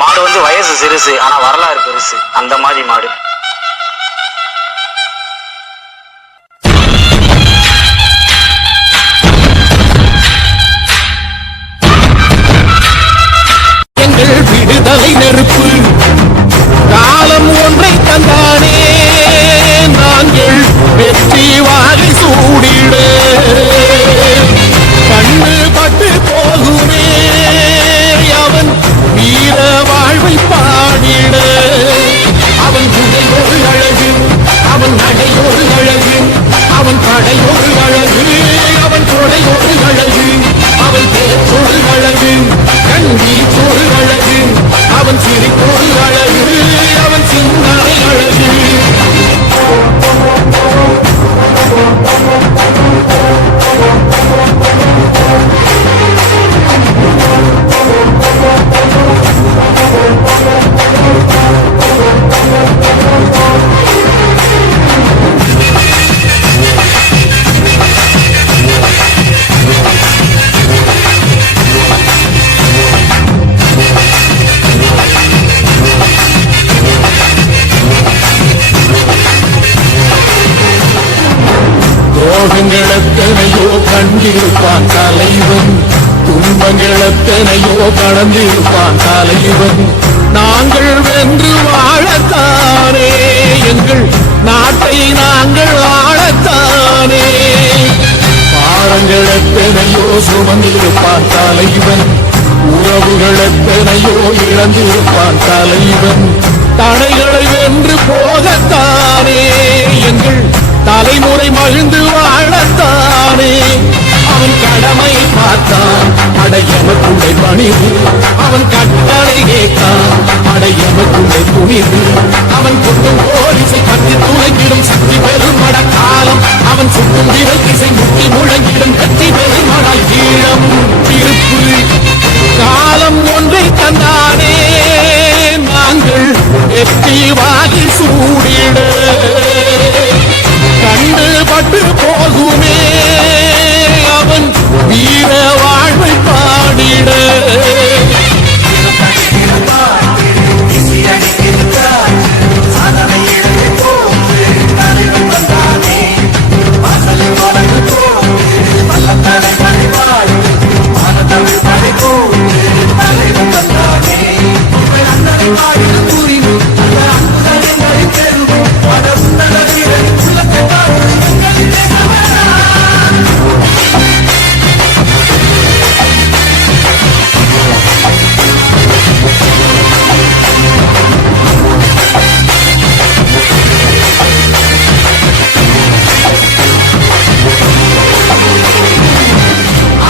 மாடு வந்து வயசு சிறுசு, ஆனா வரலாறு பெருசு. அந்த மாதிரி மாடு. எங்கள் விடுதலை நெருப்பு காலம் ஒன்றை தந்தானே, நாங்கள் வெற்றி வாகை சூடிட கண்ணு பட்டு போகுமே அவன் வீர வாழ்வை பாடிட. அவன் குடை ஒரு அழகு, அவன் நடை ஒரு அழகு, அவன் படை ஒரு அழகு, அவன் கொடை ஒரு அழகு, அவன் பேச்சொரு அழகு, கண்ணீச்சொரு அழகு, அவன் சிரிப்பொரு அழகு, அவன் சிந்தனை அழகு. துன்பங்கள் எத்தனையோ கண்டிருப்பான் தலைவன், துன்பங்கள் எத்தனையோ கடந்திருப்பான் தலைவன். நாங்கள் வென்று வாழத்தானே, எங்கள் நாட்டை நாங்கள் ஆளத்தானே. பாரங்கள் எத்தனையோ சுமந்திருப்பான் தலைவன், உறவுகள் எத்தனையோ இழந்திருப்பான் தலைவன். தடைகளை வென்று போகத்தானே, எங்கள் தலைமுறை மகிழ்ந்து வாழத்தானே. அவன் கடமை பார்த்தான் அடையமக்குள்ளே பணிவு, அவன் கட்டளை கேட்டான் அடையமக்குள்ளே துணிவு. அவன் கொட்டும் போலீசை கத்தி துளைக்கிடும் சக்தி பெருமட காலம், அவன் சுட்டும் விரல் திசை முட்டி முழங்கிடும் கத்தி பெருமட ஈழம் இருப்பு. காலம் ஒன்றை தந்தானே, நாங்கள் வெற்றி வாகி சூடிட கண்டு பட்டு போகுமே அவன் வீர வாழ்வை பாடிட.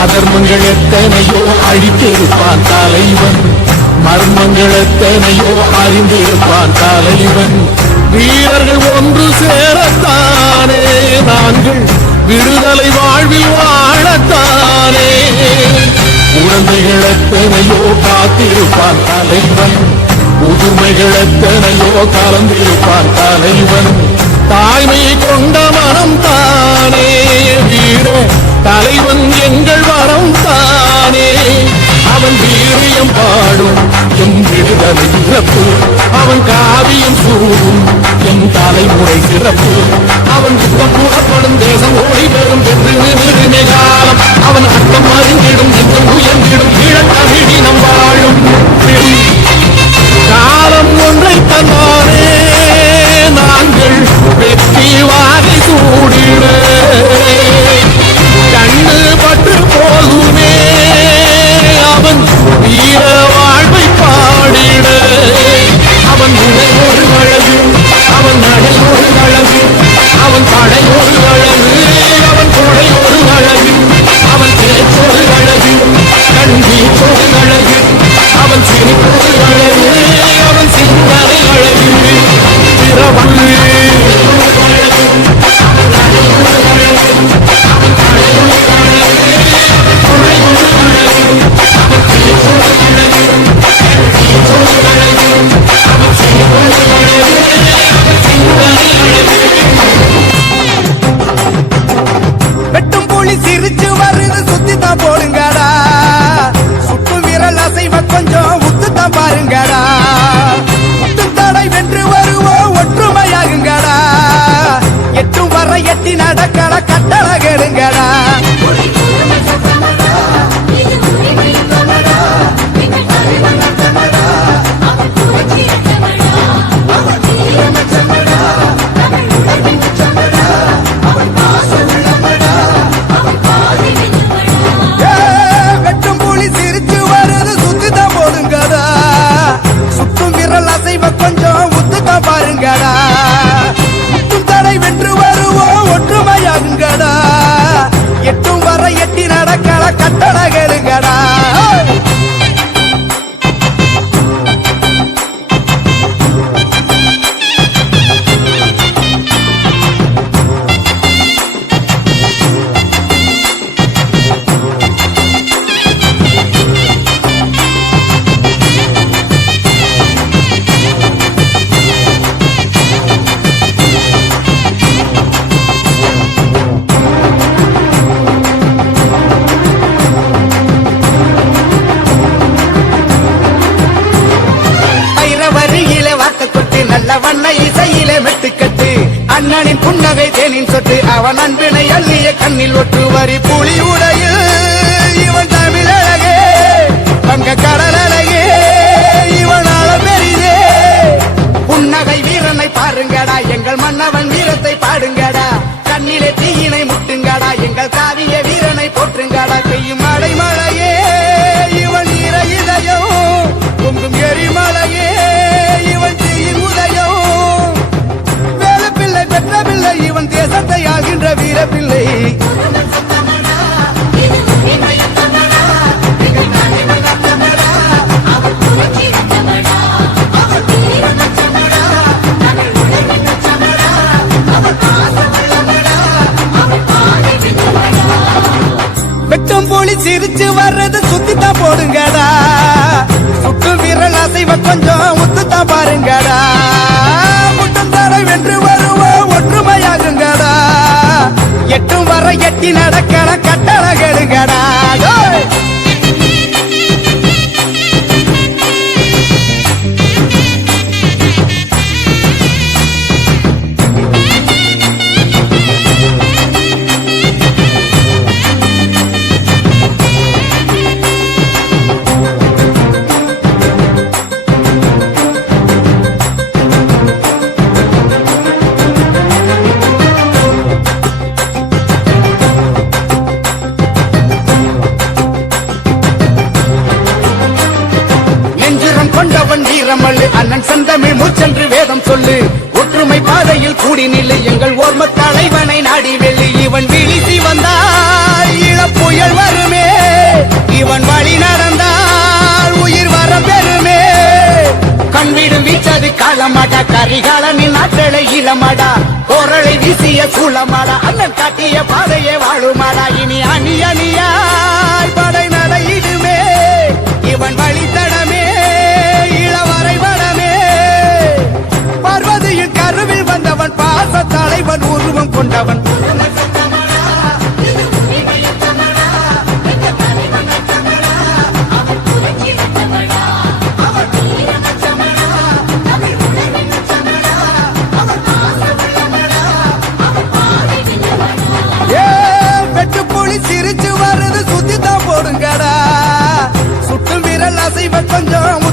அதர்மங்கள் எத்தனையோ அழித்திருப்பான் தலைவன், மர்மங்கள் எத்தனையோ அறிந்திருப்பான் தலைவன். வீரர்கள் ஒன்று சேரத்தானே, நாங்கள் விடுதலை வாழ்வில் வாழத்தானே. குழந்தைகள் எத்தனையோ காத்திருப்பான் தலைவன், புதுமைகள் எத்தனையோ கலந்திருப்பான் தலைவன். தாய்மை கொண்ட மனம் தானே வீர தலைவன் எங்கள் வரம் தானே. அவன் வீரியம் பாடும் எம் விடுதலை சிறப்பு, அவன் காவியம் சூடும் எம் தலைமுறை சிறப்பு. அவன் குற்றம் கூறப்படும் தேசம் ஓடி பெறும் பெற்று நிறுமை காலம், அவன் அர்த்தம் அறிந்திடும் என்றும் உயர்ந்திடும் ஈழத்தமிழினம் வாழும் காலம் ஒன்றை தந்தானே, நாங்கள் வெற்றி வாகை சூடிட கண்ணு பட்டு போகுமே அவன் வீர வாழ்வை பாடிட. அவன் உடல் ஒரு அழகு, அவன் நடை ஒரு அழகு, வண்ண இசையிலே மெட்டுக்கட்டு அண்ணனின் புன்னகை தேனின் சொட்டு அவன் அன்பினை அள்ளிய கண்ணில் ஒட்டு வரி புலி உடையில் இவன் தமிழழகே வங்க கடலழகே இவன் பெரிதே புன்னகை வீரனை பாருங்கடா எங்கள் மன்னவன் வீரத்தை பாடுங்கடா கண்ணிலே தீயினை முட்டுங்கடா எங்கள் காவிய வீரனை போற்றுங்கடா பெய்யும் மழை மழையே இவன் ஈர இதயம் பொங்கும் எரிமலையே இவன் செய்யும் உதயம் வேலு பிள்ளை பெற்ற பிள்ளை இவன் தேசத்தை ஆகின்ற வீர பிள்ளை வெட்டும் போலி சிரிச்சு வர்றது சுத்தித்தான் போடுங்கடா சுட்டு விரல் அசைவ கொஞ்சம் முத்துத்தான் பாருங்கடா முட்டும் தரை வென்று வருவோம் ஒற்றுமையாகுங்கடா எட்டும் வர எட்டி நடக்கட கட்டளை கெடுங்கடா கொண்டவன் வீரமல்லு அண்ணன் செந்தமிழ் மூச்சென்று வேதம் சொல்லு ஒற்றுமை பாதையில் கூடி நில்லு எங்கள் ஓர்ம தலைவனை நாடி வெள்ளி இவன் விழிசி வந்தால் இளப்புயல் வருமே இவன் வழி நடந்தால் உயிர் வர பெறுமே கண்விடும் வீச்சது காலமாடா கரிகாலனின் ஆற்றலை இளமாடா கோரலை வீசிய சூளமாடா அண்ணன் காட்டிய பாதையே வாழுமாடா இனி அணி அணியாய் படை நடையிடுமே இவன் வழித்தடமே பார்வதியின் கருவில் வந்தவன் பாச தலைவன் உருவம் கொண்டவன் வெட்டுப்புலி சிரிச்சு வருது சுத்தித்தான் போடுங்கடா சுட்டு விரல் அசைவ கொஞ்சம்